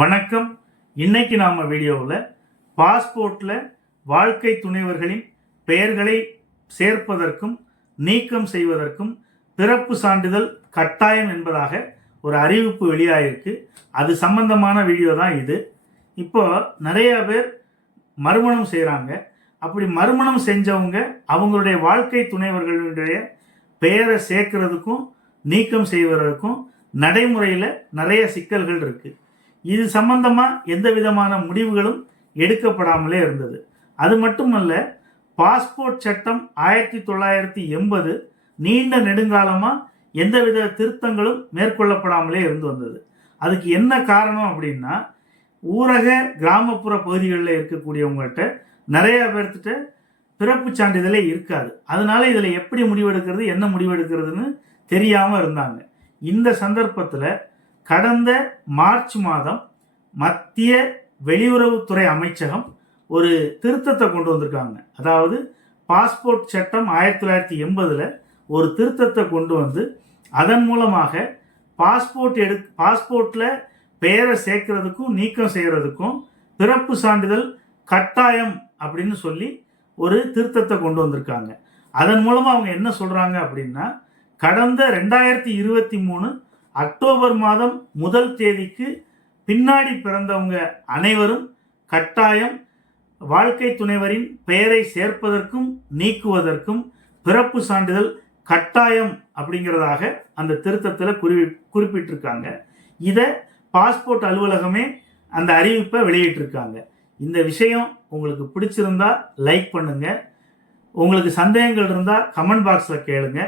வணக்கம். இன்னைக்கு நாம வீடியோவில் பாஸ்போர்ட்டில் வாழ்க்கை துணைவர்களின் பெயர்களை சேர்ப்பதற்கும் நீக்கம் செய்வதற்கும் பிறப்பு சான்றிதழ் கட்டாயம் என்பதாக ஒரு அறிவிப்பு வெளியாயிருக்கு. அது சம்பந்தமான வீடியோ தான் இது. இப்போ நிறைய பேர் மறுமணம் செய்கிறாங்க அப்படி மறுமணம் செஞ்சவங்க அவங்களுடைய வாழ்க்கை துணைவர்களுடைய பெயரை சேர்க்கறதுக்கும் நீக்கம் செய்வதற்கும் நடைமுறையில் நிறைய சிக்கல்கள் இருக்குது இது சம்பந்தமாக எந்த விதமான முடிவுகளும் எடுக்கப்படாமலே இருந்தது. அது மட்டுமல்ல பாஸ்போர்ட் சட்டம் ஆயிரத்தி தொள்ளாயிரத்தி எண்பது நீண்ட நெடுங்காலமாக எந்தவித திருத்தங்களும் மேற்கொள்ளப்படாமலே இருந்து வந்தது. அதுக்கு என்ன காரணம் அப்படின்னா ஊரக கிராமப்புற பகுதிகளில் இருக்கக்கூடியவங்கள்ட்ட நிறைய பேர்த்திட்ட பிறப்பு சான்றிதழே இருக்காது. அதனால இதில் எப்படி முடிவெடுக்கிறது என்ன முடிவெடுக்கிறதுன்னு தெரியாமல் இருந்தாங்க. இந்த சந்தர்ப்பத்தில் கடந்த மார்ச் மாதம் மத்திய வெளியுறவுத்துறை அமைச்சகம் ஒரு திருத்தத்தை கொண்டு வந்திருக்காங்க. அதாவது பாஸ்போர்ட் சட்டம் ஆயிரத்தி தொள்ளாயிரத்தி எண்பதில் ஒரு திருத்தத்தை கொண்டு வந்து அதன் மூலமாக பாஸ்போர்ட் எடு பாஸ்போர்ட்டில் பெயரை சேர்க்கறதுக்கும் நீக்கம் செய்கிறதுக்கும் பிறப்பு சான்றிதழ் கட்டாயம் அப்படின்னு சொல்லி ஒரு திருத்தத்தை கொண்டு வந்திருக்காங்க. அதன் மூலமாக அவங்க என்ன சொல்கிறாங்க அப்படின்னா கடந்த ரெண்டாயிரத்தி இருபத்தி மூணு அக்டோபர் மாதம் முதல் தேதிக்கு பின்னாடி பிறந்தவங்க அனைவரும் கட்டாயம் வாழ்க்கை துணைவரின் பெயரை சேர்ப்பதற்கும் நீக்குவதற்கும் பிறப்பு சான்றிதழ் கட்டாயம் அப்படிங்கிறதாக அந்த திருத்தத்தில் குறி குறிப்பிட்டிருக்காங்க. இதை பாஸ்போர்ட் அலுவலகமே அந்த அறிவிப்பை வெளியிட்டிருக்காங்க. இந்த விஷயம் உங்களுக்கு பிடிச்சிருந்தா லைக் பண்ணுங்க. உங்களுக்கு சந்தேகங்கள் இருந்தால் கமெண்ட் பாக்ஸில் கேளுங்க.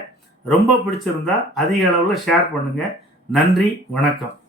ரொம்ப பிடிச்சிருந்தா அதிக அளவில் ஷேர் பண்ணுங்கள் நன்றி வணக்கம்.